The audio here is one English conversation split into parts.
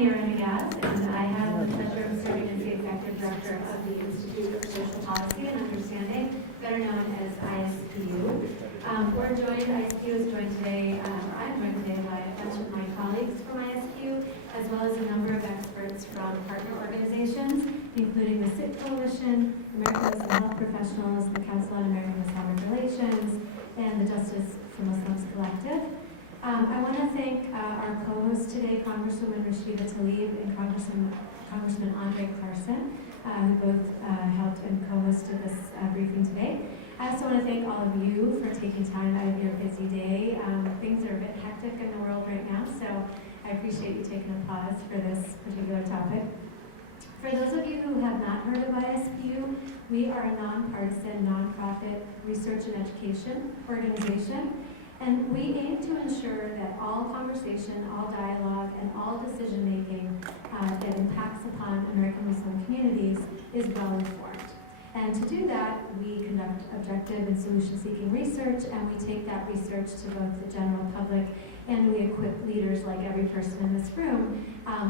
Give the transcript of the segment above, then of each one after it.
Mayor Diaz, and I have the pleasure of serving as the Executive Director of the Institute of Social Policy and Understanding, better known as ISPU. We're joined, ISPU is joined today, I'm joined today by a bunch of my colleagues from ISPU, as well as a number of experts from partner organizations, including the Sikh Coalition, American Muslim Health Professionals, the Council on American-Islamic Relations, and the Justice for Muslims Collective. I want to thank our co-hosts today, Congresswoman Rashida Tlaib and Congressman Andre Carson, who both helped and co-hosted this briefing today. I also want to thank all of you for taking time out of your busy day. Things are a bit hectic in the world right now, so I appreciate you taking a pause for this particular topic. For those of you who have not heard of ISPU, we are a nonpartisan, nonprofit research and education organization. And we aim to ensure that all conversation, all dialogue, and all decision-making that impacts upon American Muslim communities is well-informed. And to do that, we conduct objective and solution-seeking research, and we take that research to both the general public, and we equip leaders like every person in this room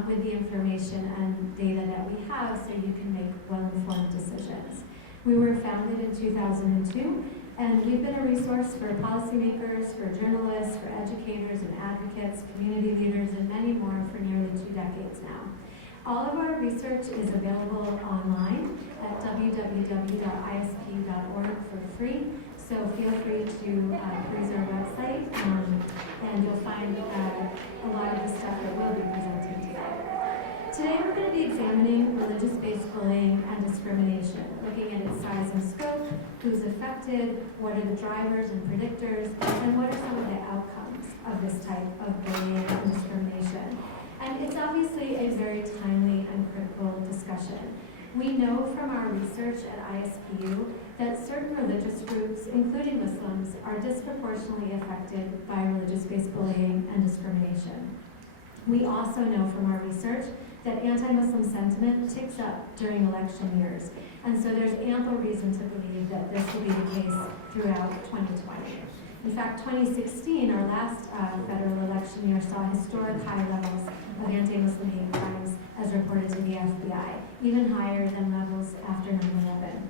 with the information and data that we have so you can make well-informed decisions. We were founded in 2002, and we've been a resource for policymakers, for journalists, for educators and advocates, community leaders, and many more for nearly 2 decades now. All of our research is available online at www.ispu.org for free, so feel free to peruse our website, and you'll find a lot of the stuff that we'll be presenting today. Today we're going to be examining religious-based bullying and discrimination, looking at its size and scope, who's affected, what are the drivers and predictors, and what are some of the outcomes of this type of bullying and discrimination. And it's obviously a very timely and critical discussion. We know from our research at ISPU that certain religious groups, including Muslims, are disproportionately affected by religious-based bullying and discrimination. We also know from our research that anti-Muslim sentiment ticks up during election years. And so there's ample reason to believe that this will be the case throughout 2020. In fact, 2016, our last federal election year, saw historic high levels of anti-Muslim hate crimes as reported to the FBI, even higher than levels after 9/11.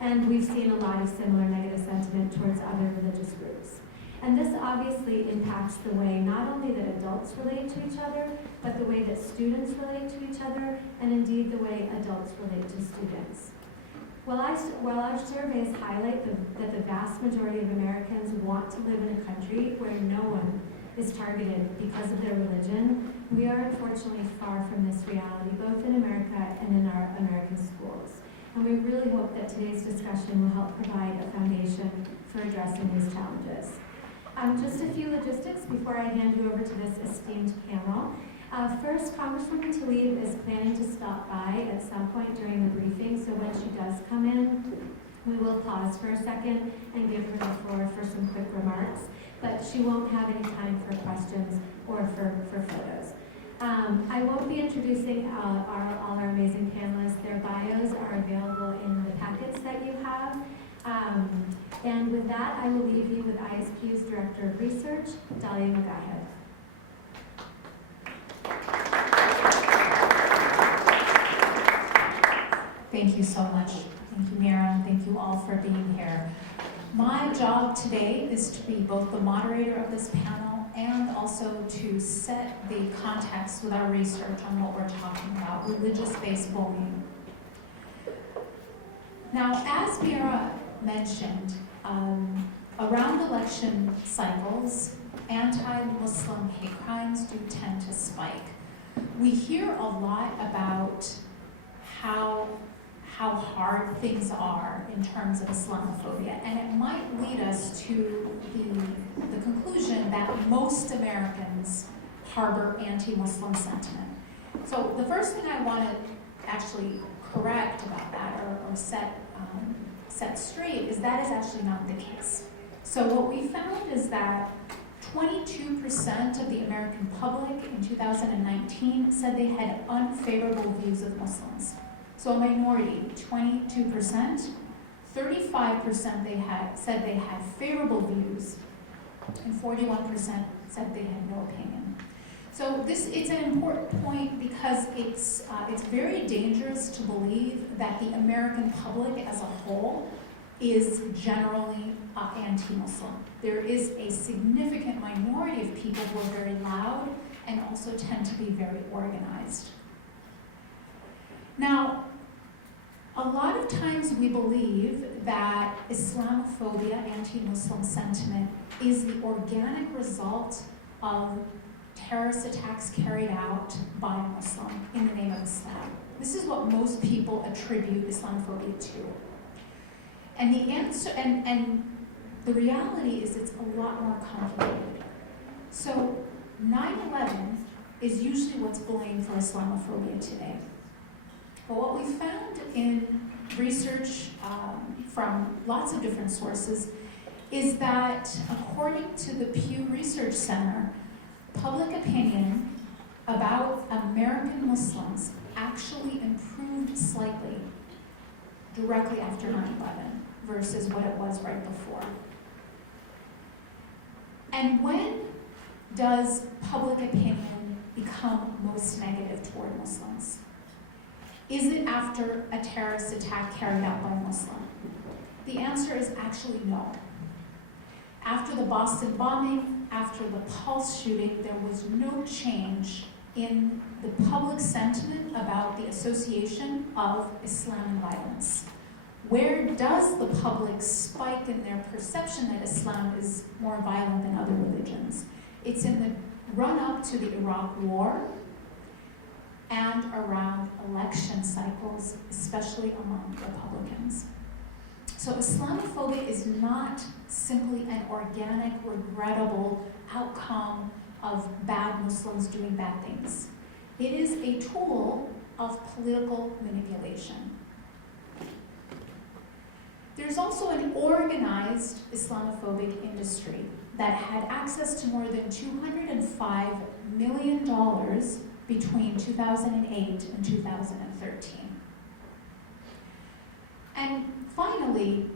And we've seen a lot of similar negative sentiment towards other religious groups. And this obviously impacts the way not only that adults relate to each other, but the way that students relate to each other, and indeed the way adults relate to students. While our surveys highlight that the vast majority of Americans want to live in a country where no one is targeted because of their religion, we are unfortunately far from this reality, both in America and in our American schools. And we really hope that today's discussion will help provide a foundation for addressing these challenges. Just a few logistics before I hand you over to this esteemed panel. First, Congresswoman Tlaib is planning to stop by at some point during the briefing, so when she does come in, we will pause for a second and give her the floor for some quick remarks, but she won't have any time for questions or for photos. I won't be introducing all our amazing panelists. Their bios are available in the packets that you have. And with that, I will leave you with ISPU's Director of Research, Dalia Mogahed. Thank you so much. Thank you, Mira. Thank you all for being here. My job today is to be both the moderator of this panel and also to set the context with our research on what we're talking about, religious-based bullying. Now, as Mira mentioned, around election cycles, anti-Muslim hate crimes do tend to spike. We hear a lot about how hard things are in terms of Islamophobia, and it might lead us to the conclusion that most Americans harbor anti-Muslim sentiment. So the first thing I want to actually correct about that or set straight is that is actually not the case. So what we found is that 22% of the American public in 2019 said they had unfavorable views of Muslims. So a minority, 22%, 35% said they had favorable views, and 41% said they had no opinion. So it's an important point because it's very dangerous to believe that the American public as a whole is generally anti-Muslim. There is a significant minority of people who are very loud and also tend to be very organized. Now, a lot of times we believe that Islamophobia, anti-Muslim sentiment, is the organic result of terrorist attacks carried out by a Muslim in the name of Islam. This is what most people attribute Islamophobia to. And the answer, and the reality is it's a lot more complicated. So 9/11 is usually what's blamed for Islamophobia today. But what we found in research from lots of different sources is that according to the Pew Research Center, public opinion about American Muslims actually improved slightly directly after 9/11 versus what it was right before. And when does public opinion become most negative toward Muslims? Is it after a terrorist attack carried out by a Muslim? The answer is actually no. After the Boston bombing, after the Pulse shooting, there was no change in the public sentiment about the association of Islam and violence. Where does the public spike in their perception that Islam is more violent than other religions? It's in the run-up to the Iraq War and around election cycles, especially among Republicans. So Islamophobia is not simply an organic, regrettable outcome of bad Muslims doing bad things. It is a tool of political manipulation. There's also an organized Islamophobic industry that had access to more than $205 million between 2008 and 2013. And finally,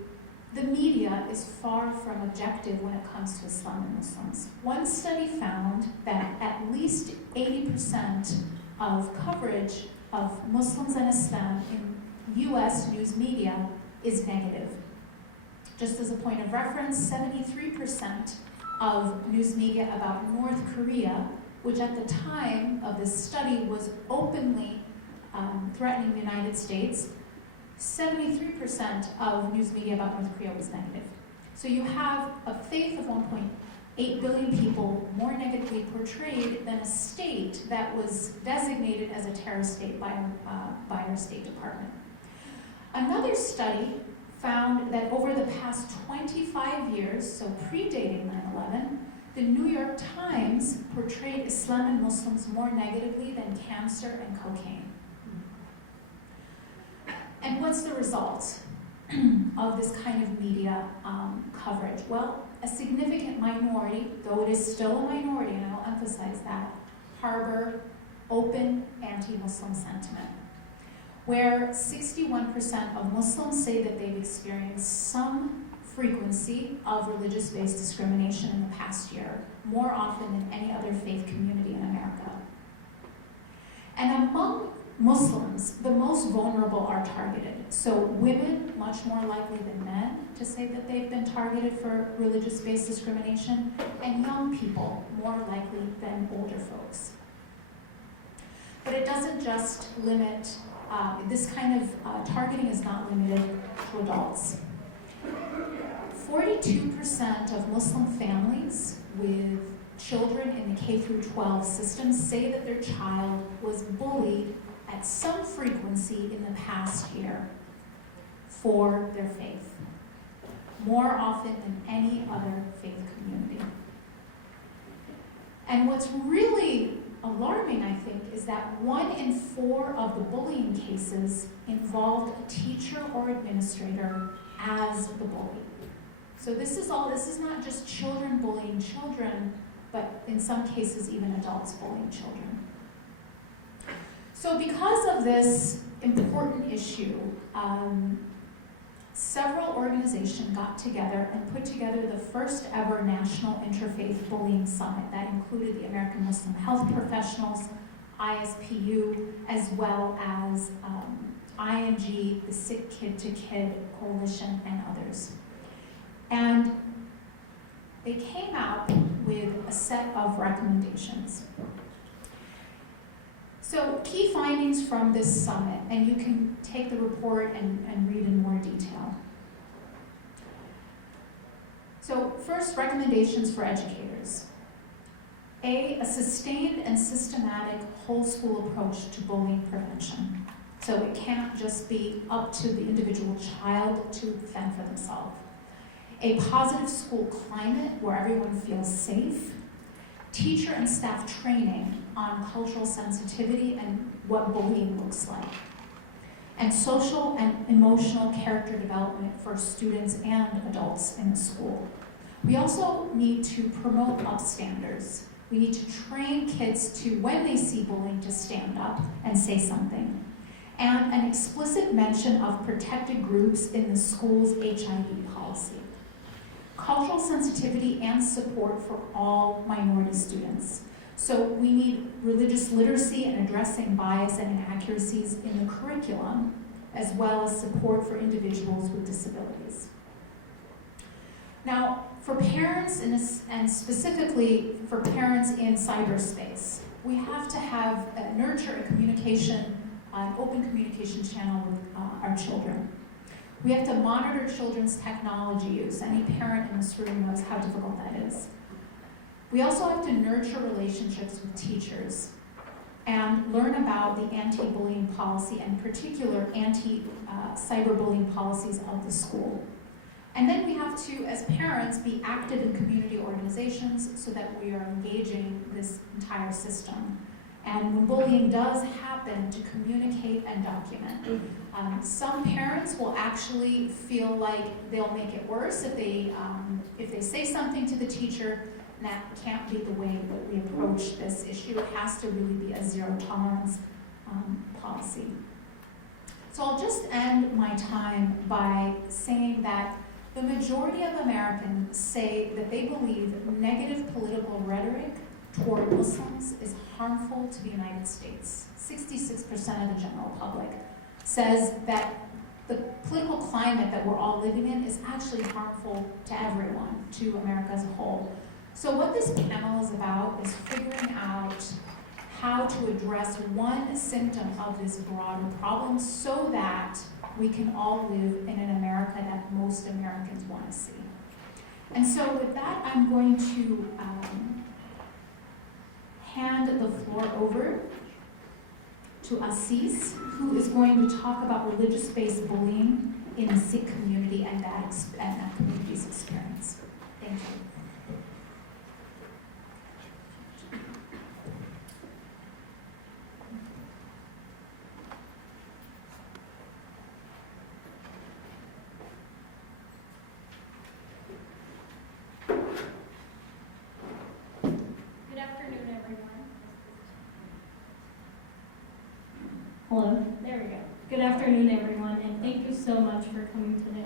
the media is far from objective when it comes to Islam and Muslims. One study found that at least 80% of coverage of Muslims and Islam in US news media is negative. Just as a point of reference, 73% of news media about North Korea, which at the time of this study was openly threatening the United States, 73% of news media about North Korea was negative. So you have a faith of 1.8 billion people more negatively portrayed than a state that was designated as a terrorist state by our State Department. Another study found that over the past 25 years, so predating 9/11, the New York Times portrayed Islam and Muslims more negatively than cancer and cocaine. And what's the result of this kind of media coverage? Well, a significant minority, though it is still a minority, and I'll emphasize that, harbor open anti-Muslim sentiment, where 61% of Muslims say that they've experienced some frequency of religious-based discrimination in the past year, more often than any other faith community in America. And among Muslims, the most vulnerable are targeted. So women, much more likely than men, to say that they've been targeted for religious-based discrimination, and young people, more likely than older folks. But it doesn't just limit, this kind of targeting is not limited to adults. 42% of Muslim families with children in the K through 12 system say that their child was bullied at some frequency in the past year for their faith, more often than any other faith community. And what's really alarming, I think, is that 1 in 4 of the bullying cases involved a teacher or administrator as the bully. So this is not just children bullying children, but in some cases even adults bullying children. So because of this important issue, several organizations got together and put together the first ever National Interfaith Bullying Summit that included the American Muslim Health Professionals, ISPU, as well as ING, the Sikh Kid-to-Kid Coalition, and others. And they came out with a set of recommendations. So key findings from this summit, and you can take the report and read in more detail. So first, recommendations for educators. A sustained and systematic whole school approach to bullying prevention. So it can't just be up to the individual child to fend for themselves. A positive school climate where everyone feels safe. Teacher and staff training on cultural sensitivity and what bullying looks like. And social and emotional character development for students and adults in the school. We also need to promote upstanders. We need to train kids to, when they see bullying, to stand up and say something. And an explicit mention of protected groups in the school's HIV policy. Cultural sensitivity and support for all minority students. So we need religious literacy and addressing bias and inaccuracies in the curriculum, as well as support for individuals with disabilities. Now, for parents, and specifically for parents in cyberspace, we have to nurture a communication, an open communication channel with our children. We have to monitor children's technology use. Any parent in this room knows how difficult that is. We also have to nurture relationships with teachers and learn about the anti-bullying policy and particular anti-cyberbullying policies of the school. And then we have to, as parents, be active in community organizations so that we are engaging this entire system. And when bullying does happen, to communicate and document. Some parents will actually feel like they'll make it worse if they say something to the teacher. And that can't be the way that we approach this issue. It has to really be a zero tolerance policy. So I'll just end my time by saying that the majority of Americans say that they believe negative political rhetoric toward Muslims is harmful to the United States. 66% of the general public says that the political climate that we're all living in is actually harmful to everyone, to America as a whole. So what this panel is about is figuring out how to address one symptom of this broader problem so that we can all live in an America that most Americans want to see. And so with that, I'm going to hand the floor over to Aasees, who is going to talk about religious-based bullying in the Sikh community and that community's experience. Thank you. Hello, there we go. Good afternoon, everyone, and thank you so much for coming today.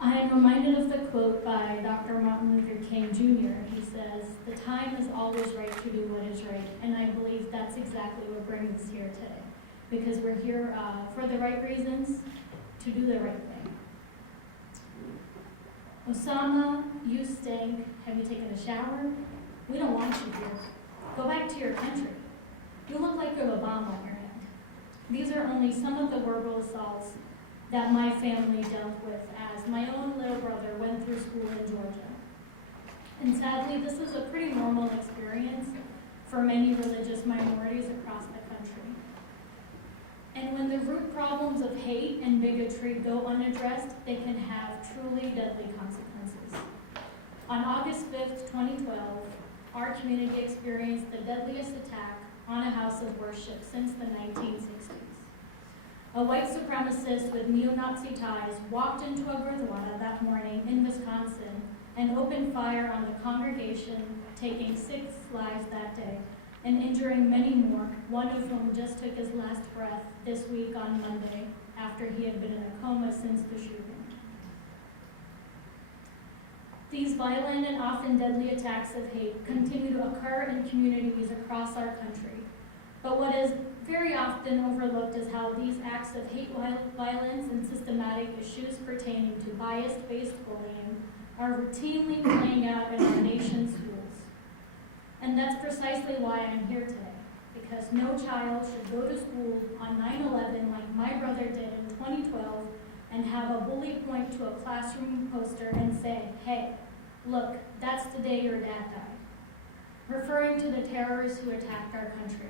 I am reminded of the quote by Dr. Martin Luther King Jr. He says, "The time is always right to do what is right," and I believe that's exactly what brings us here today, because we're here for the right reasons, to do the right thing. Osama, you stink. Have you taken a shower? We don't want you here. Go back to your country. You look like you have a bomb on your head. These are only some of the verbal assaults that my family dealt with as my own little brother went through school in Georgia. And sadly, this is a pretty normal experience for many religious minorities across the country. And when the root problems of hate and bigotry go unaddressed, they can have truly deadly consequences. On August 5th, 2012, our community experienced the deadliest attack on a house of worship since the 1960s. A white supremacist with neo-Nazi ties walked into a gurdwara that morning in Wisconsin and opened fire on the congregation, taking 6 lives that day and injuring many more, one of whom just took his last breath this week on Monday after he had been in a coma since the shooting. These violent and often deadly attacks of hate continue to occur in communities across our country. But what is very often overlooked is how these acts of hate violence and systematic issues pertaining to bias-based bullying are routinely playing out in our nation's schools. And that's precisely why I'm here today, because no child should go to school on 9/11 like my brother did in 2012 and have a bully point to a classroom poster and say, "Hey, look, that's the day your dad died," referring to the terrorists who attacked our country.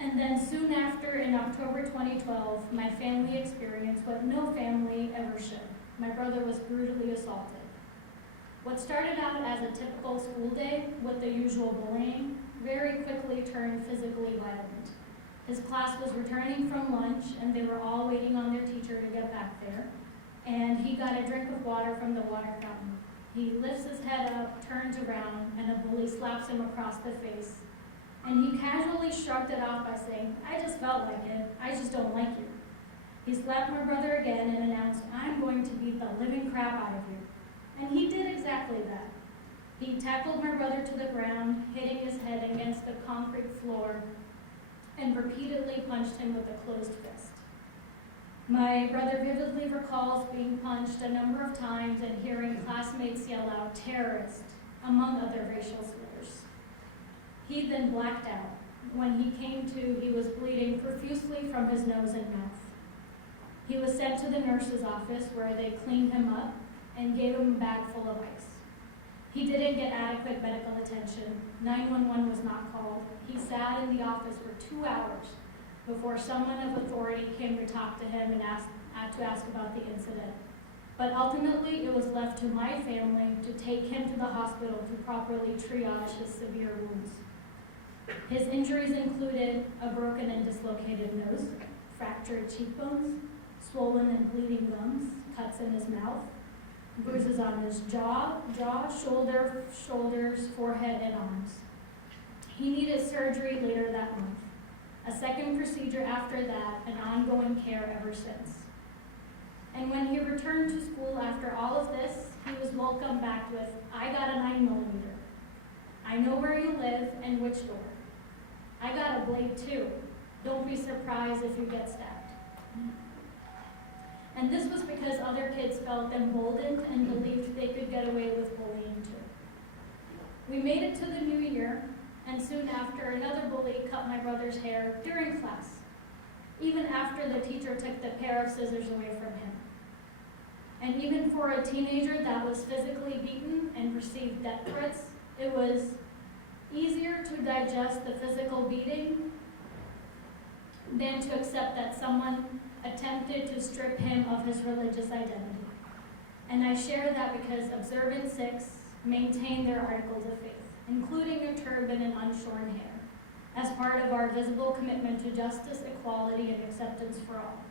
And then soon after, in October 2012, my family experienced what no family ever should. My brother was brutally assaulted. What started out as a typical school day with the usual bullying very quickly turned physically violent. His class was returning from lunch and they were all waiting on their teacher to get back there. And he got a drink of water from the water fountain. He lifts his head up, turns around, and a bully slaps him across the face. And he casually shrugged it off by saying, "I just felt like it. I just don't like you." He slapped my brother again and announced, "I'm going to beat the living crap out of you." And he did exactly that. He tackled my brother to the ground, hitting his head against the concrete floor, and repeatedly punched him with a closed fist. My brother vividly recalls being punched a number of times and hearing classmates yell out, "Terrorist," among other racial slurs. He then blacked out. When he came to, he was bleeding profusely from his nose and mouth. He was sent to the nurse's office where they cleaned him up and gave him a bag full of ice. He didn't get adequate medical attention. 911 was not called. He sat in the office for 2 hours before someone of authority came to talk to him and to ask about the incident. But ultimately, it was left to my family to take him to the hospital to properly triage his severe wounds. His injuries included a broken and dislocated nose, fractured cheekbones, swollen and bleeding gums, cuts in his mouth, bruises on his jaw, shoulders, forehead, and arms. He needed surgery later that month, a second procedure after that, and ongoing care ever since. And when he returned to school after all of this, he was welcomed back with, "I got a 9mm. I know where you live and which door. I got a blade too. Don't be surprised if you get stabbed." And this was because other kids felt emboldened and believed they could get away with bullying too. We made it to the new year, and soon after, another bully cut my brother's hair during class, even after the teacher took the pair of scissors away from him. And even for a teenager that was physically beaten and received death threats, it was easier to digest the physical beating than to accept that someone attempted to strip him of his religious identity. And I share that because observant Sikhs maintain their articles of faith, including a turban and unshorn hair, as part of our visible commitment to justice, equality, and acceptance for all.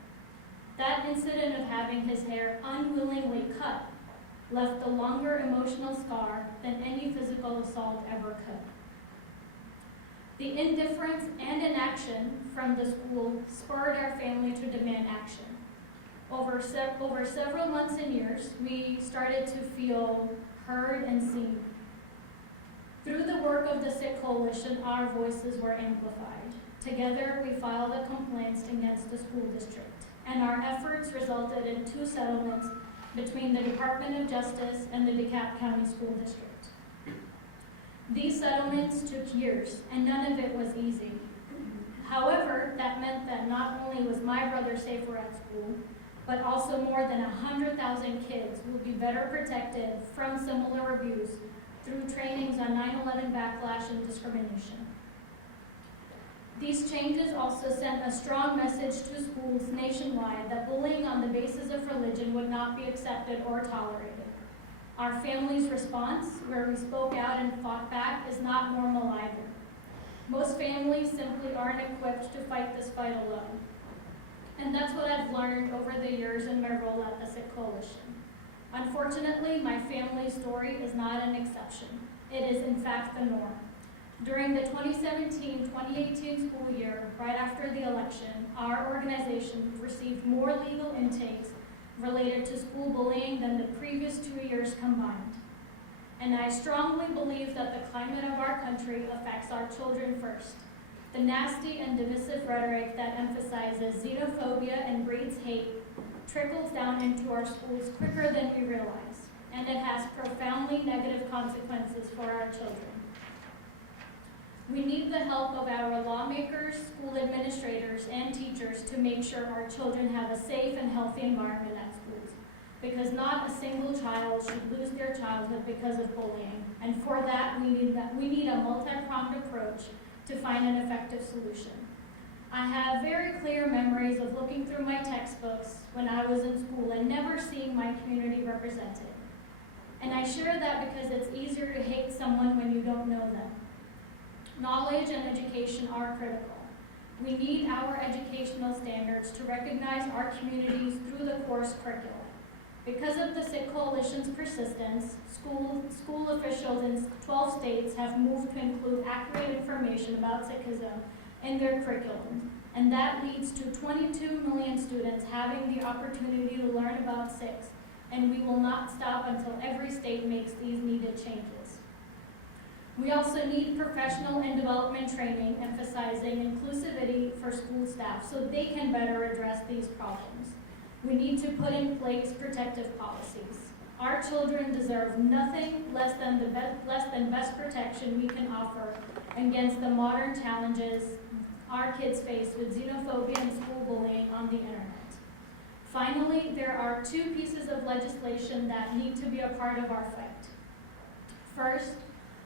That incident of having his hair unwillingly cut left a longer emotional scar than any physical assault ever could. The indifference and inaction from the school spurred our family to demand action. Over several months and years, we started to feel heard and seen. Through the work of the Sikh Coalition, our voices were amplified. Together, we filed a complaint against the school district, and our efforts resulted in 2 settlements between the Department of Justice and the DeKalb County School District. These settlements took years, and none of it was easy. However, that meant that not only was my brother safer at school, but also more than 100,000 kids will be better protected from similar abuse through trainings on 9/11 backlash and discrimination. These changes also sent a strong message to schools nationwide that bullying on the basis of religion would not be accepted or tolerated. Our family's response, where we spoke out and fought back, is not normal either. Most families simply aren't equipped to fight this fight alone. And that's what I've learned over the years in my role at the Sikh Coalition. Unfortunately, my family's story is not an exception. It is, in fact, the norm. During the 2017-2018 school year, right after the election, our organization received more legal intakes related to school bullying than the previous 2 years combined. And I strongly believe that the climate of our country affects our children first. The nasty and divisive rhetoric that emphasizes xenophobia and breeds hate trickles down into our schools quicker than we realize, and it has profoundly negative consequences for our children. We need the help of our lawmakers, school administrators, and teachers to make sure our children have a safe and healthy environment at schools, because not a single child should lose their childhood because of bullying, and for that we need a multi-pronged approach to find an effective solution. I have very clear memories of looking through my textbooks when I was in school and never seeing my community represented. And I share that because it's easier to hate someone when you don't know them. Knowledge and education are critical. We need our educational standards to recognize our communities through the course curriculum. Because of the Sikh Coalition's persistence, school officials in 12 states have moved to include accurate information about Sikhism in their curriculum, and that leads to 22 million students having the opportunity to learn about Sikhs, and we will not stop until every state makes these needed changes. We also need professional and development training emphasizing inclusivity for school staff so they can better address these problems. We need to put in place protective policies. Our children deserve nothing less than best protection we can offer against the modern challenges our kids face with xenophobia and school bullying on the internet. Finally, there are 2 pieces of legislation that need to be a part of our fight. First,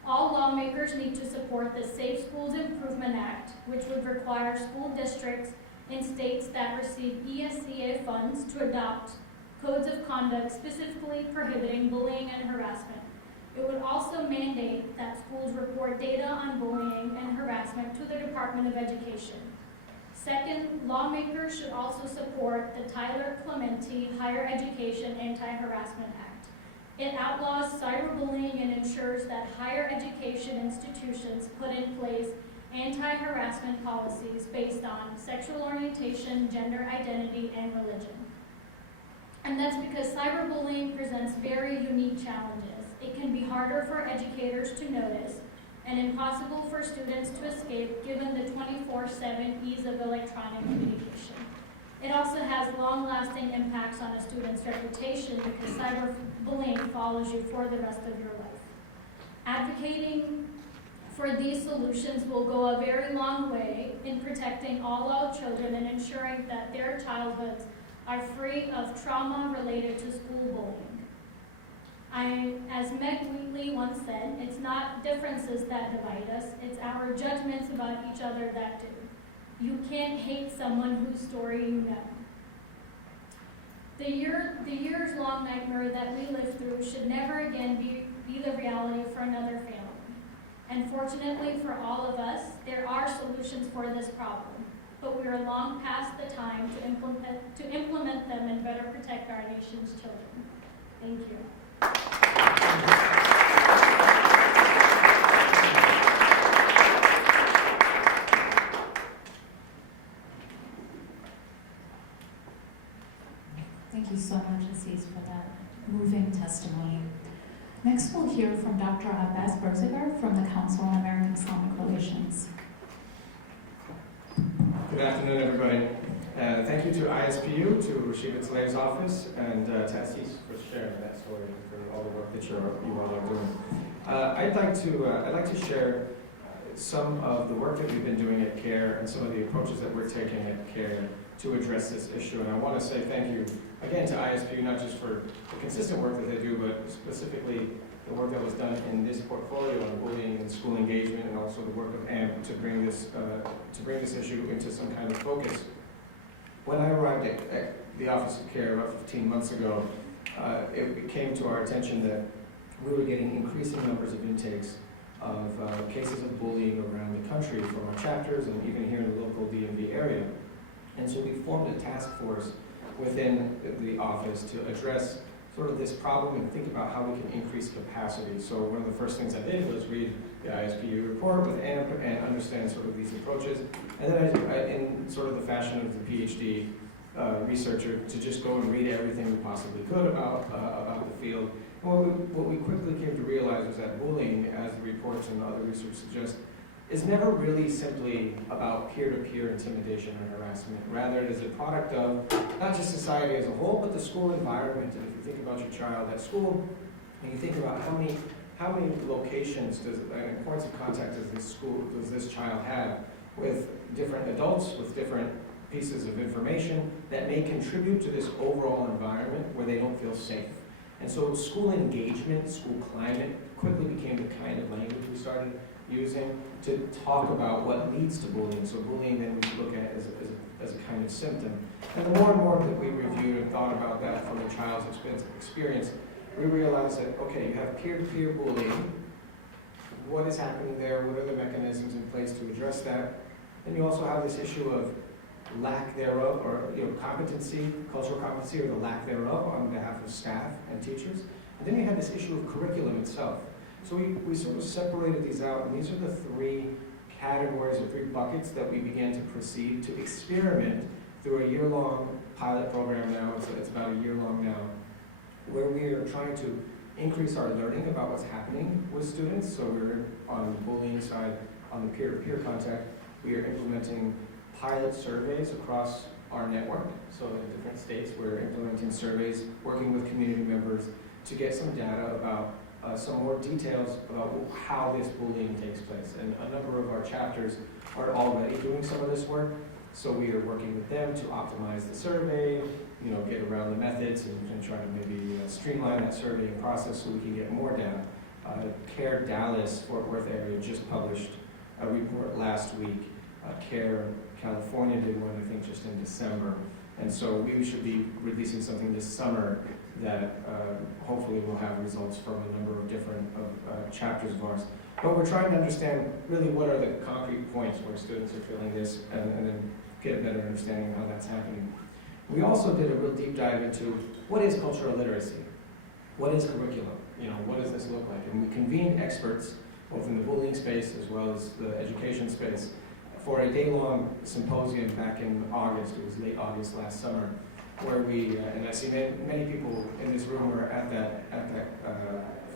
all lawmakers need to support the Safe Schools Improvement Act, which would require school districts in states that receive ESCA funds to adopt codes of conduct specifically prohibiting bullying and harassment. It would also mandate that schools report data on bullying and harassment to the Department of Education. Second, lawmakers should also support the Tyler Clementi Higher Education Anti-Harassment Act. It outlaws cyberbullying and ensures that higher education institutions put in place anti-harassment policies based on sexual orientation, gender identity, and religion. And that's because cyberbullying presents very unique challenges. It can be harder for educators to notice and impossible for students to escape given the 24/7 ease of electronic communication. It also has long-lasting impacts on a student's reputation because cyberbullying follows you for the rest of your life. Advocating for these solutions will go a very long way in protecting all our children and ensuring that their childhoods are free of trauma related to school bullying. As Meg Wheatley once said, it's not differences that divide us, it's our judgments about each other that do. You can't hate someone whose story you know. The years-long nightmare that we lived through should never again be the reality for another family. And fortunately for all of us, there are solutions for this problem, but we are long past the time to implement them and better protect our nation's children. Thank you. Thank you so much, Aasees, for that moving testimony. Next, we'll hear from Dr. Abbas Barzegar from the Council on American-Islamic Relations. Good afternoon, everybody. Thank you to ISPU, to Rashida Tlaib's office, and to Aasees for sharing that story and for all the work that you all are doing. I'd like to share some of the work that we've been doing at CAIR and some of the approaches that we're taking at CAIR to address this issue. And I want to say thank you again to ISPU, not just for the consistent work that they do, but specifically the work that was done in this portfolio on bullying and school engagement, and also the work of AMP to bring this issue into some kind of focus. When I arrived at the Office of CAIR about 15 months ago, it came to our attention that we were getting increasing numbers of intakes of cases of bullying around the country from our chapters and even here in the local DMV area. And so we formed a task force within the office to address sort of this problem and think about how we can increase capacity. So one of the first things I did was read the ISPU report with AMP and understand sort of these approaches. And then I in sort of the fashion of the PhD researcher, to just go and read everything we possibly could about the field. And what we quickly came to realize was that bullying, as the reports and other research suggest, is never really simply about peer-to-peer intimidation or harassment. Rather, it is a product of not just society as a whole, but the school environment. And if you think about your child at school, and you think about how many locations and points of contact does this child have with different adults, with different pieces of information that may contribute to this overall environment where they don't feel safe. And so school engagement, school climate quickly became the kind of language we started using to talk about what leads to bullying. So bullying then we look at it as a kind of symptom. And the more and more that we reviewed and thought about that from a child's experience, we realized that, okay, you have peer-to-peer bullying. What is happening there? What are the mechanisms in place to address that? And you also have this issue of lack thereof, or competency, cultural competency, or the lack thereof on behalf of staff and teachers. And then you have this issue of curriculum itself. So we sort of separated these out, and these are the three categories or three buckets that we began to proceed to experiment through a year-long pilot program now. It's about a year long now, where we are trying to increase our learning about what's happening with students. So we're on the bullying side, on the peer-to-peer contact, we are implementing pilot surveys across our network. So in different states, we're implementing surveys, working with community members to get some data about some more details about how this bullying takes place. And a number of our chapters are already doing some of this work. So we are working with them to optimize the survey, get around the methods and try to maybe streamline that surveying process so we can get more data. CAIR Dallas, Fort Worth area, just published a report last week. CAIR California did one, I think, just in December. And so we should be releasing something this summer that hopefully will have results from a number of different chapters of ours. But we're trying to understand really what are the concrete points where students are feeling this and then get a better understanding of how that's happening. We also did a real deep dive into what is cultural literacy? What is curriculum? What does this look like? And we convened experts, both in the bullying space as well as the education space, for a day-long symposium back in August. It was late August last summer, where we, and I see many people in this room were at that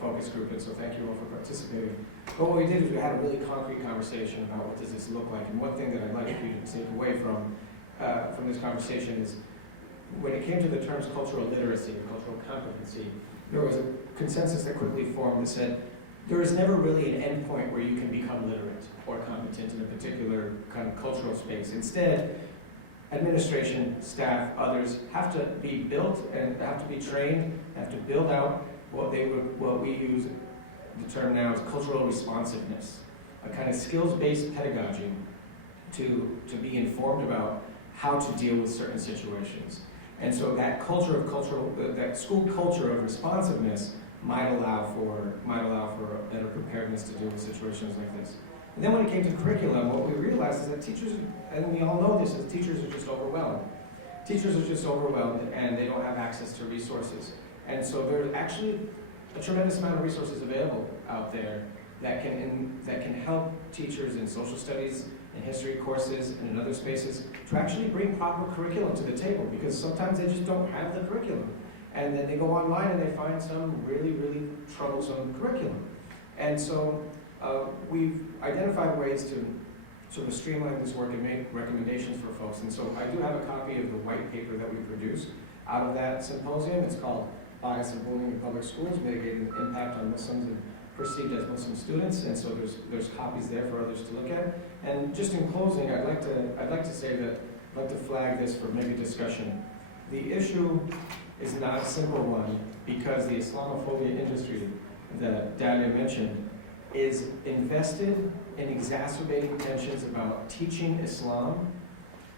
focus group, and so thank you all for participating. But what we did is we had a really concrete conversation about what does this look like, and one thing that I'd like you to take away from this conversation is when it came to the terms cultural literacy and cultural competency, there was a consensus that quickly formed that said, there is never really an end point where you can become literate or competent in a particular kind of cultural space. Instead, administration, staff, others have to be built and have to be trained, have to build out what we use, the term now is cultural responsiveness, a kind of skills-based pedagogy to be informed about how to deal with certain situations. And so that that school culture of responsiveness might allow for a better preparedness to deal with situations like this. And then when it came to curriculum, what we realized is that teachers, and we all know this, is teachers are just overwhelmed. Teachers are just overwhelmed and they don't have access to resources. And so there's actually a tremendous amount of resources available out there that can help teachers in social studies, in history courses, and in other spaces to actually bring proper curriculum to the table, because sometimes they just don't have the curriculum. And then they go online and they find some really, really troublesome curriculum. And so we've identified ways to sort of streamline this work and make recommendations for folks. And so I do have a copy of the white paper that we produced out of that symposium. It's called Bias and Bullying in Public Schools, Mitigating the Impact on Muslims and Perceived as Muslim Students. And so there's copies there for others to look at. And just in closing, I'd like to say that I'd like to flag this for maybe discussion. The issue is not a simple one, because the Islamophobia industry that Dalia mentioned is invested in exacerbating tensions about teaching Islam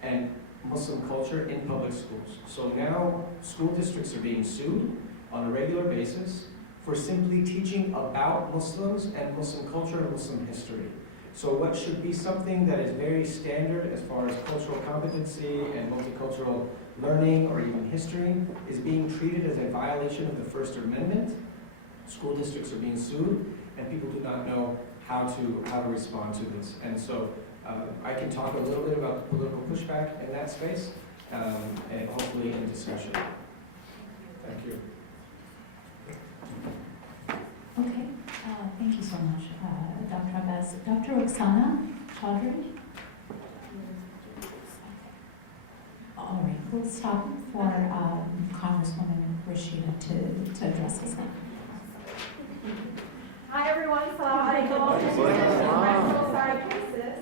and Muslim culture in public schools. So now school districts are being sued on a regular basis for simply teaching about Muslims and Muslim culture and Muslim history. So what should be something that is very standard as far as cultural competency and multicultural learning or even history is being treated as a violation of the First Amendment. School districts are being sued, and people do not know how to respond to this. And so I can talk a little bit about the political pushback in that space, and hopefully in discussion. Thank you. Okay, thank you so much, Dr. Abbas. Dr. Rukhsana Chaudhry? All right, we'll stop for Congresswoman Rashida to address us now. Hi everyone, salam alaikum. Sorry, cases.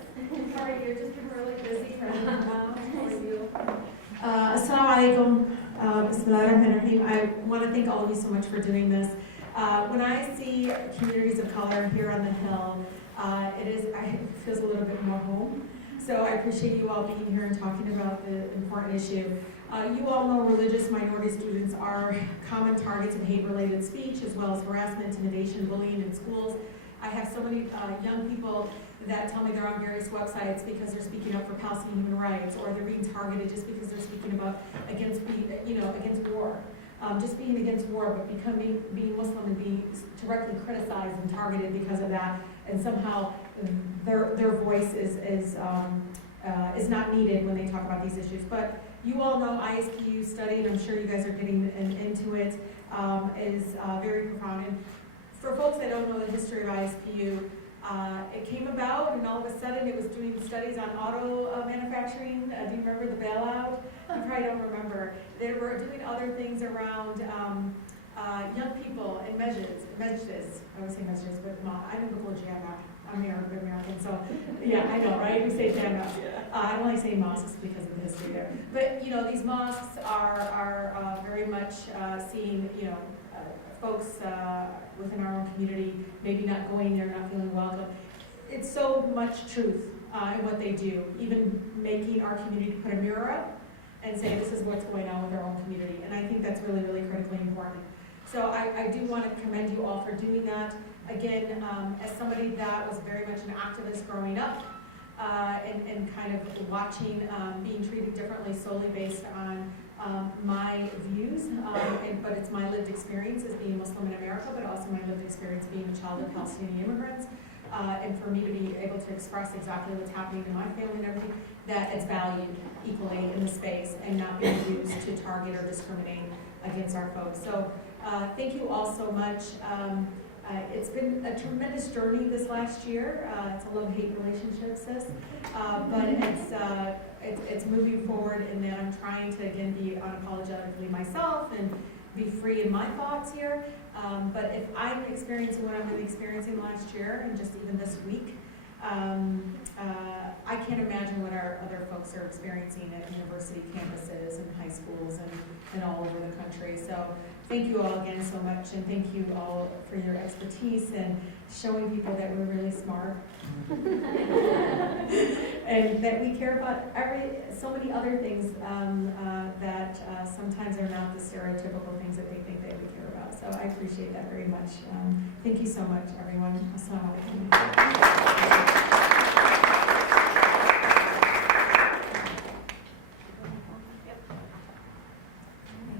Sorry, you're just been really busy. Assalamu alaikum. Bismillahirrahmanirrahim. I want to thank all of you so much for doing this. When I see communities of color here on the Hill, it feels a little bit more home. So I appreciate you all being here and talking about the important issue. You all know religious minority students are common targets of hate-related speech, as well as harassment, intimidation, bullying in schools. I have so many young people that tell me they're on various websites because they're speaking up for Palestinian human rights, or they're being targeted just because they're speaking about against war. Just being against war, but being Muslim and being directly criticized and targeted because of that, and somehow their voice is not needed when they talk about these issues. But you all know ISPU study, and I'm sure you guys are getting into it, is very profound. And for folks that don't know the history of ISPU, it came about, and all of a sudden it was doing studies on auto manufacturing. Do you remember the bailout? You probably don't remember. They were doing other things around young people in masjids. I would say masjids, but I'm in the Jama. I'm American, so yeah, I know, right? We say Jama. I only say mosques because of the history there. But these mosques are very much seeing folks within our own community maybe not going there, not feeling welcome. It's so much truth in what they do, even making our community put a mirror up and say this is what's going on with our own community. And I think that's really, really critically important. So I do want to commend you all for doing that. Again, as somebody that was very much an activist growing up and kind of watching being treated differently solely based on my views, but it's my lived experience as being Muslim in America, but also my lived experience being a child of Palestinian immigrants, and for me to be able to express exactly what's happening in my family and everything, that it's valued equally in the space and not being used to target or discriminate against our folks. So thank you all so much. It's been a tremendous journey this last year. It's a love-hate relationship, sis. But it's moving forward in that I'm trying to, again, be unapologetically myself and be free in my thoughts here. But if I'm experiencing what I'm really experiencing last year and just even this week, I can't imagine what our other folks are experiencing at university campuses and high schools and all over the country. So thank you all again so much, and thank you all for your expertise and showing people that we're really smart and that we care about so many other things that sometimes are not the stereotypical things that they think that we care about. So I appreciate that very much. Thank you so much, everyone. Assalamu alaikum.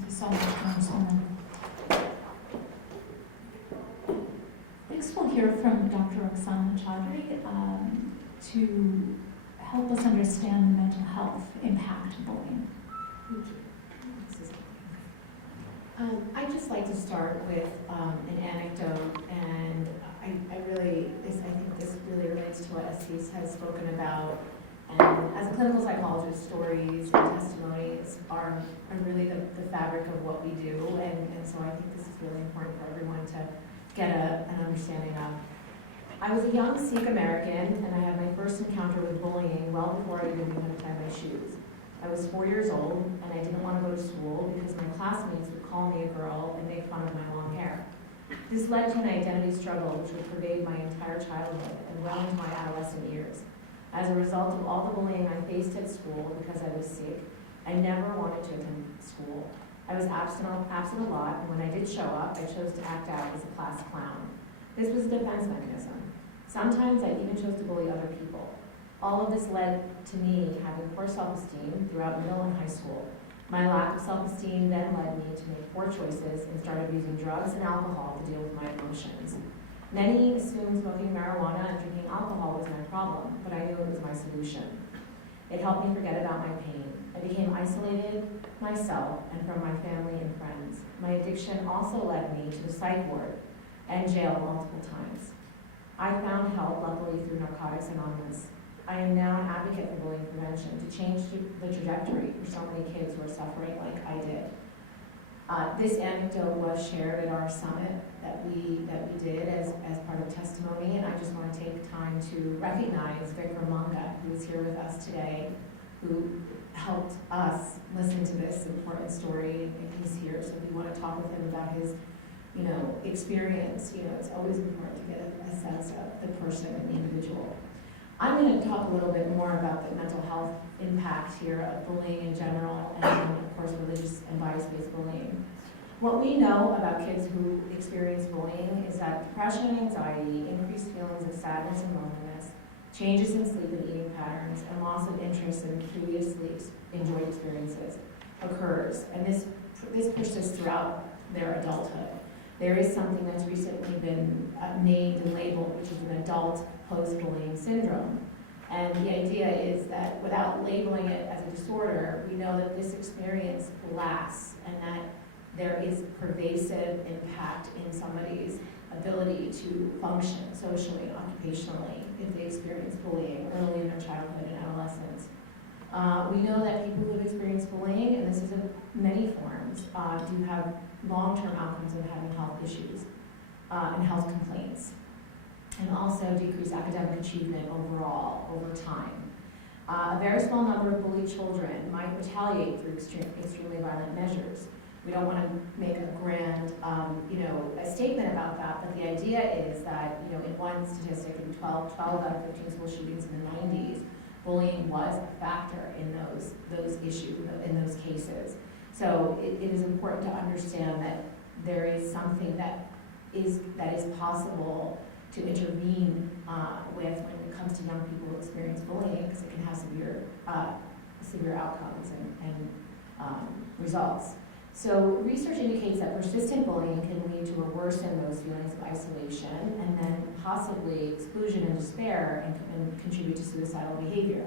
So much, Congresswoman. Next, we'll hear from Dr. Rukhsana Chaudhry to help us understand the mental health impact of bullying. I'd just like to start with an anecdote, and I think this really relates to what Aasees has spoken about. And as a clinical psychologist, stories and testimonies are really the fabric of what we do, and so I think this is really important for everyone to get an understanding of. I was a young Sikh American, and I had my first encounter with bullying well before I even knew how to tie my shoes. I was 4 years old, and I didn't want to go to school because my classmates would call me a girl and make fun of my long hair. This led to an identity struggle which would pervade my entire childhood and well into my adolescent years. As a result of all the bullying I faced at school because I was Sikh, I never wanted to attend school. I was absent a lot, and when I did show up, I chose to act out as a class clown. This was a defense mechanism. Sometimes I even chose to bully other people. All of this led to me having poor self-esteem throughout middle and high school. My lack of self-esteem then led me to make poor choices and started using drugs and alcohol to deal with my emotions. Many assumed smoking marijuana and drinking alcohol was my problem, but I knew it was my solution. It helped me forget about my pain. I became isolated myself and from my family and friends. My addiction also led me to the psych ward and jail multiple times. I found help, luckily, through Narcotics Anonymous. I am now an advocate for bullying prevention to change the trajectory for so many kids who are suffering like I did. This anecdote was shared at our summit that we did as part of testimony, and I just want to take time to recognize Vikram Manga, who is here with us today, who helped us listen to this important story, and he's here, so we want to talk with him about his experience. It's always important to get a sense of the person and the individual. I'm going to talk a little bit more about the mental health impact here of bullying in general, and of course religious and bias-based bullying. What we know about kids who experience bullying is that depression, anxiety, increased feelings of sadness and loneliness, changes in sleep and eating patterns, and loss of interest in previously enjoyed experiences occurs, and this persists throughout their adulthood. There is something that's recently been named and labeled, which is an adult post-bullying syndrome. And the idea is that without labeling it as a disorder, we know that this experience lasts and that there is pervasive impact in somebody's ability to function socially and occupationally if they experience bullying early in their childhood and adolescence. We know that people who have experienced bullying, and this is in many forms, do have long-term outcomes of having health issues and health complaints, and also decreased academic achievement overall over time. A very small number of bullied children might retaliate through extremely violent measures. We don't want to make a grand, a statement about that, but the idea is that, in one statistic, in 12 out of 15 school shootings in the 90s, bullying was a factor in those issues, in those cases. So it is important to understand that there is something that is possible to intervene with when it comes to young people who experience bullying, because it can have severe outcomes and results. So research indicates that persistent bullying can lead to a worsen those feelings of isolation and then possibly exclusion and despair and contribute to suicidal behavior.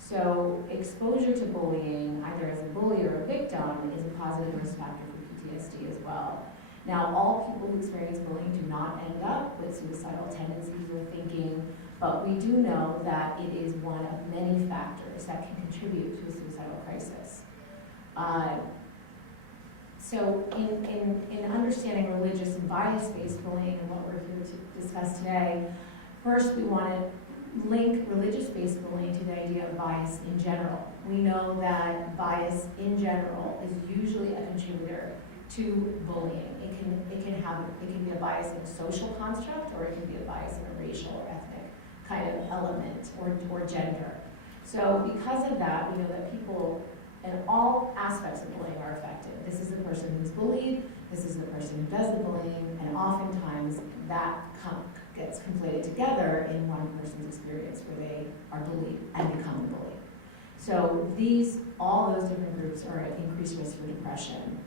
So exposure to bullying, either as a bully or a victim, is a positive risk factor for PTSD as well. Now, all people who experience bullying do not end up with suicidal tendencies or thinking, but we do know that it is one of many factors that can contribute to a suicidal crisis. So in understanding religious and bias-based bullying and what we're here to discuss today, first we want to link religious-based bullying to the idea of bias in general. We know that bias in general is usually a contributor to bullying. It can be a bias in a social construct, or it can be a bias in a racial or ethnic kind of element or gender. So because of that, we know that people in all aspects of bullying are affected. This is the person who's bullied, this is the person who does the bullying, and oftentimes that gets conflated together in one person's experience where they are bullied and become the bully. So all those different groups are at increased risk for depression.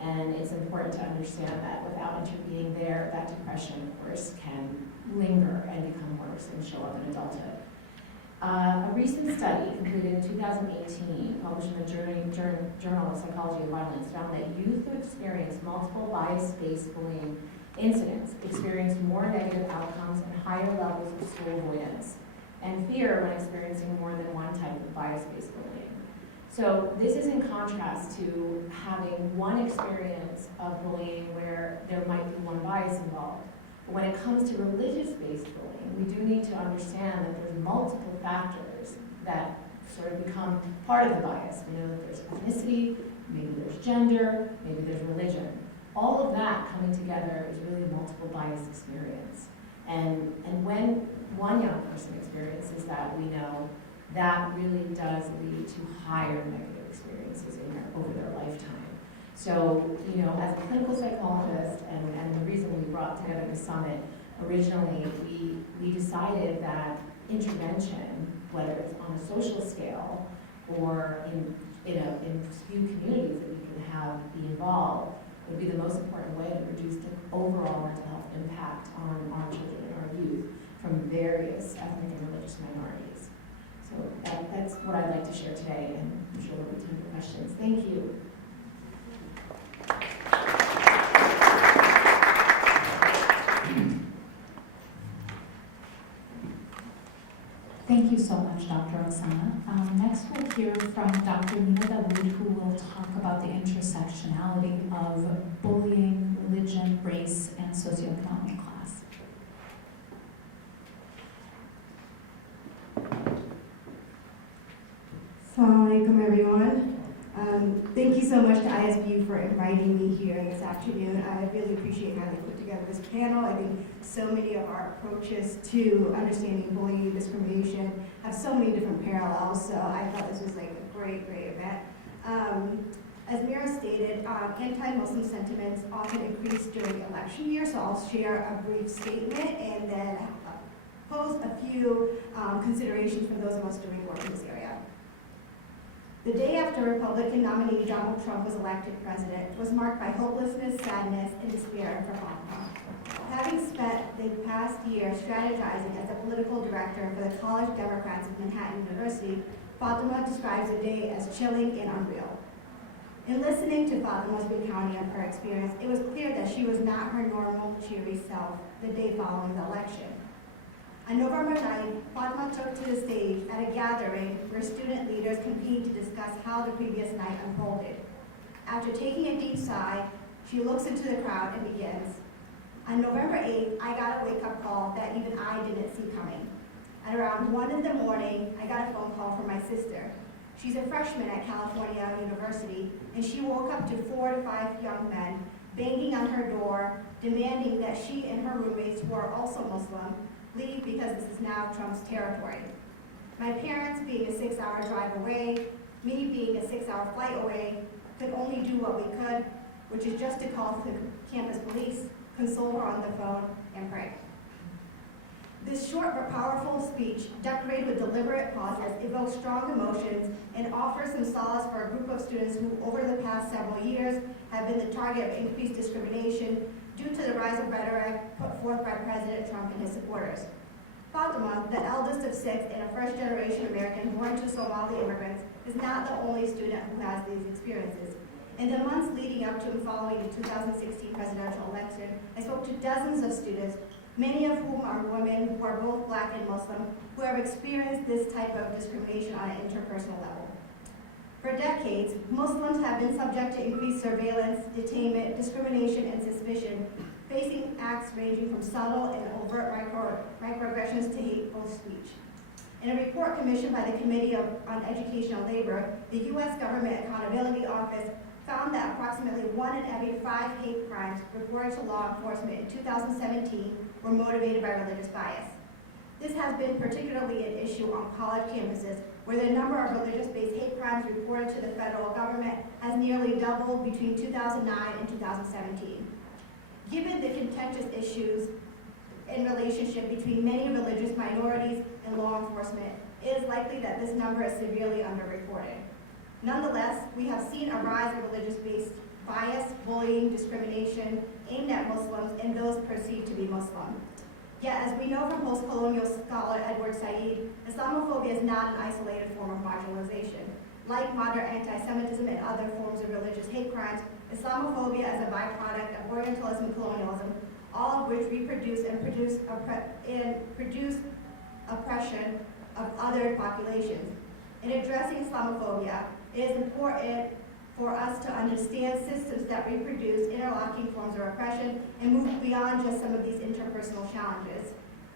And it's important to understand that without intervening there, that depression, of course, can linger and become worse and show up in adulthood. A recent study completed in 2018, published in the Journal of Psychology of Violence, found that youth who experience multiple bias-based bullying incidents experience more negative outcomes and higher levels of school avoidance and fear when experiencing more than one type of bias-based bullying. So this is in contrast to having one experience of bullying where there might be one bias involved. But when it comes to religious-based bullying, we do need to understand that there's multiple factors that sort of become part of the bias. We know that there's ethnicity, maybe there's gender, maybe there's religion. All of that coming together is really a multiple bias experience. And when one young person experiences that, we know that really does lead to higher negative experiences over their lifetime. So, as a clinical psychologist, and the reason we brought together the summit, originally we decided that intervention, whether it's on a social scale or in in few communities that we can have be involved would be the most important way to reduce the overall mental health impact on our children and our youth from various ethnic and religious minorities. So that's what I'd like to share today, and I'm sure there'll be time for questions. Thank you. Thank you so much, Dr. Rukhsana. Next, we'll hear from Dr. Nina Daoud, who will talk about the intersectionality of bullying, religion, race, and socioeconomic class. Assalamu alaikum, everyone. Thank you so much to ISPU for inviting me here this afternoon. I really appreciate how they put together this panel. I think so many of our approaches to understanding bullying and discrimination have so many different parallels, so I thought this was like a great event. As Mira stated, anti-Muslim sentiments often increase during election year, so I'll share a brief statement and then pose a few considerations for those of us doing work in this area. The day after Republican nominee Donald Trump was elected president was marked by hopelessness, sadness, and despair for Fatima. Having spent the past year strategizing as a political director for the College Democrats of Manhattan University, Fatima describes the day as chilling and unreal. In listening to Fatima's recounting of her experience, it was clear that she was not her normal, cheery self the day following the election. On November 9th, Fatima took to the stage at a gathering where student leaders convened to discuss how the previous night unfolded. After taking a deep sigh, she looks into the crowd and begins. On November 8th, I got a wake-up call that even I didn't see coming. At around 1 in the morning, I got a phone call from my sister. She's a freshman at California University, and she woke up to 4 to 5 young men banging on her door, demanding that she and her roommates, who are also Muslim, leave because this is now Trump's territory. My parents, being a 6-hour drive away, me being a 6-hour flight away, could only do what we could, which is just to call the campus police, console her on the phone, and pray. This short but powerful speech, decorated with deliberate pauses, evokes strong emotions and offers some solace for a group of students who, over the past several years, have been the target of increased discrimination due to the rise of rhetoric put forth by President Trump and his supporters. Fatima, the eldest of 6 and a first-generation American born to Somali immigrants, is not the only student who has these experiences. In the months leading up to and following the 2016 presidential election, I spoke to dozens of students, many of whom are women who are both Black and Muslim, who have experienced this type of discrimination on an interpersonal level. For decades, Muslims have been subject to increased surveillance, detainment, discrimination, and suspicion, facing acts ranging from subtle and overt microaggressions to hateful speech. In a report commissioned by the Committee on Educational Labor, the U.S. Government Accountability Office found that approximately 1 in every 5 hate crimes reported to law enforcement in 2017 were motivated by religious bias. This has been particularly an issue on college campuses, where the number of religious-based hate crimes reported to the federal government has nearly doubled between 2009 and 2017. Given the contentious issues in relationship between many religious minorities and law enforcement, it is likely that this number is severely underreported. Nonetheless, we have seen a rise in religious-based bias, bullying, discrimination aimed at Muslims and those perceived to be Muslim. Yet, as we know from post-colonial scholar Edward Said, Islamophobia is not an isolated form of marginalization. Like modern anti-Semitism and other forms of religious hate crimes, Islamophobia is a byproduct of Orientalism and colonialism, all of which reproduce and produce oppression of other populations. In addressing Islamophobia, it is important for us to understand systems that reproduce interlocking forms of oppression and move beyond just some of these interpersonal challenges.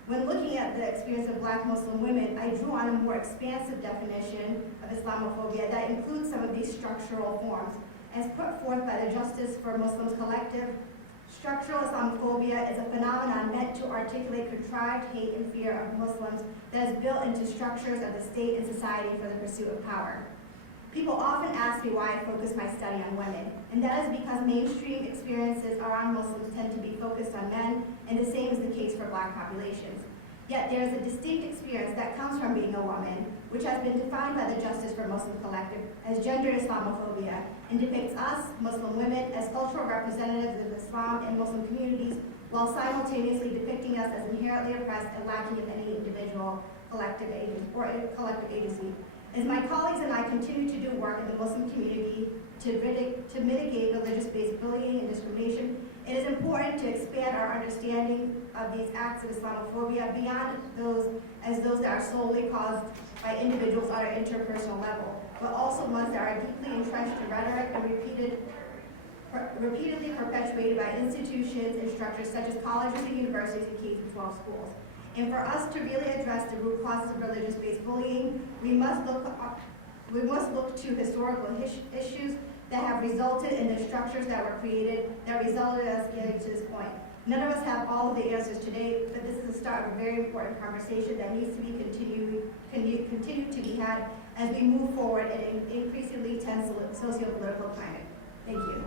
When looking at the experience of Black Muslim women, I drew on a more expansive definition of Islamophobia that includes some of these structural forms. As put forth by the Justice for Muslims Collective, structural Islamophobia is a phenomenon meant to articulate contrived hate and fear of Muslims that is built into structures of the state and society for the pursuit of power. People often ask me why I focus my study on women, and that is because mainstream experiences around Muslims tend to be focused on men, and the same is the case for Black populations. Yet there is a distinct experience that comes from being a woman, which has been defined by the Justice for Muslims Collective as gender Islamophobia and depicts us, Muslim women, as cultural representatives of Islam and Muslim communities, while simultaneously depicting us as inherently oppressed and lacking in any individual collective agency. As my colleagues and I continue to do work in the Muslim community to mitigate religious-based bullying and discrimination, it is important to expand our understanding of these acts of Islamophobia beyond those that are solely caused by individuals on an interpersonal level, but also ones that are deeply entrenched in rhetoric and repeatedly perpetuated by institutions and structures such as colleges and universities and K-12 schools. And for us to really address the root causes of religious-based bullying, we must look to historical issues that have resulted in the structures that were created that resulted in us getting to this point. None of us have all of the answers today, but this is the start of a very important conversation that needs to be continued to be had as we move forward in an increasingly tense socio-political climate. Thank you.